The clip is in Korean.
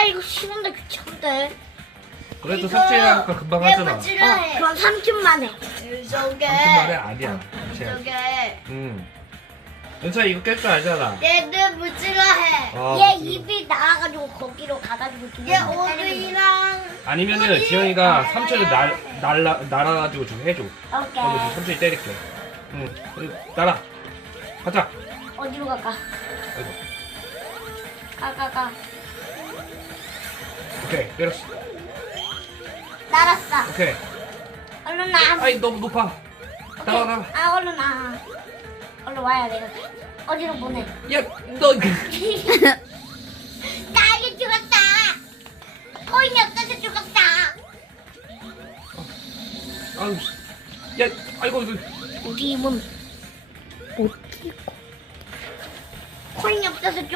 이거 쉬운데 귀찮은데. 그래도 삭제하니까 금방 하잖아. 그럼 3분 만에. 아무튼 말해 아니야. 저게 은차 이거 깰 줄 알잖아. 얘는 무지라해. 얘 입이 나와가지고 거기로 가가지고 얘 오드이랑 아니면은 지영이가 삼촌을 날아가지고 좀 해줘. 오케이. 그러면 삼촌이 때릴게. 응. 그리고 날아. 가자. 어디로 갈까? 아이고. 가. 오케이 때렸어. 날았어. 오케이. 얼른 나. 아이 너무 높아. 나와. 아 얼른 나. 얼른 와야 돼. 어디로 보내? 야 너. 나에게 죽었다. 코인이 없어서 죽었다. 아유. 야 아이고 이거. 우리 힘은 못 들고. 코인이 없어서